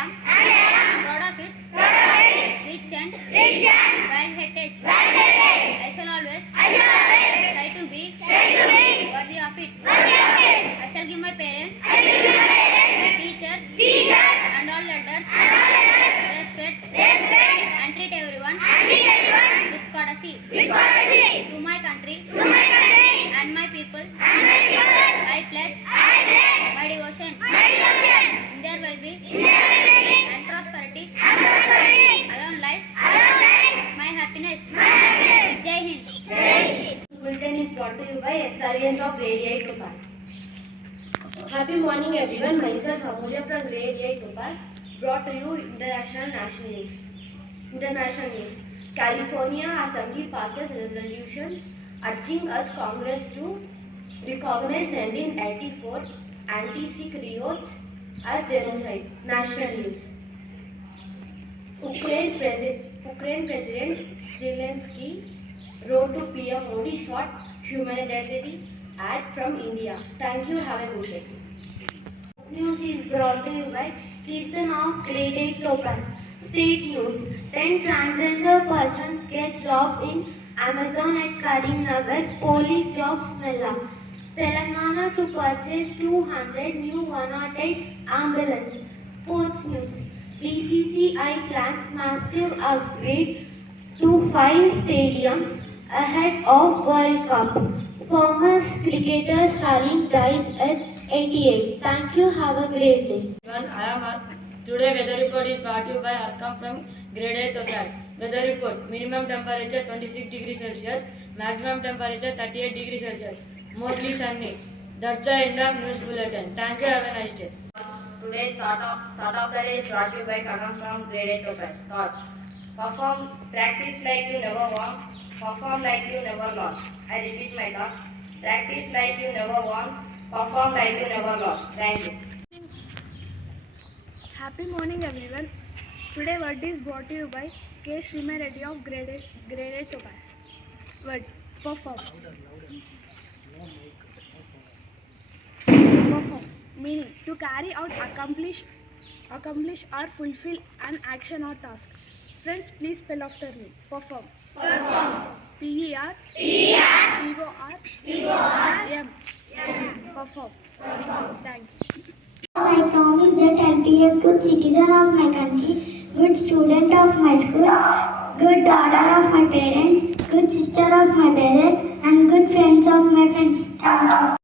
am proud of its rich and wide heritage. I shall always try to be worthy of it. I shall give my parents, teachers, and all elders respect and treat everyone with courtesy. To my country and my people, I pledge my devotion in their well-being and prosperity. Alone lies my happiness. Jai Hind. Bulletin is brought to you by SRVNs of Grade-VIII Topaz. Happy morning everyone, myself Amulya from Grade-VIII Topaz, brought to you International News. California Assembly passes resolutions urging us Congress to recognize 1984 anti-Sikh riots as genocide. National news. Ukraine President Zelensky wrote to PM Modi sought humanitarian aid from India. Thank you. Have a good day. News is brought to you by Kirtan of Grade-VIII Topaz. State news: 10 transgender persons get job in Amazon at Karimnagar. Police jobs Mela. Telangana to purchase 200 new 108 ambulance. Sports news: BCCI plans massive upgrade to 5 stadiums ahead of World Cup. Former cricketer Salim dies at 88. Thank you. Have a great day. Today weather report is brought to you by Arkam from Grade-VIII Topaz. Weather report: minimum temperature 26 degrees Celsius, maximum temperature 38 degrees Celsius. Mostly sunny. That's the end of news bulletin. Thank you. Have a nice day. Today's thought of the day is brought to you by Kakam from Grade-VIII Topaz. Thought: practice like you never won, perform like you never lost. I repeat my thought: practice like you never won, perform like you never lost. Thank you. Happy morning everyone. Today word is brought to you by K. Srimay Reddy of Grade-VIII Topaz. Word: perform. Perform meaning to carry out, accomplish or fulfill an action or task. Friends, please spell after me. Perform. P-E-R-P-O-R-M. Perform. Thank you. I promise that I'll be a good citizen of my country, good student of my school, good daughter of my parents, good sister of my brother, and good friends of my friends. Thank you.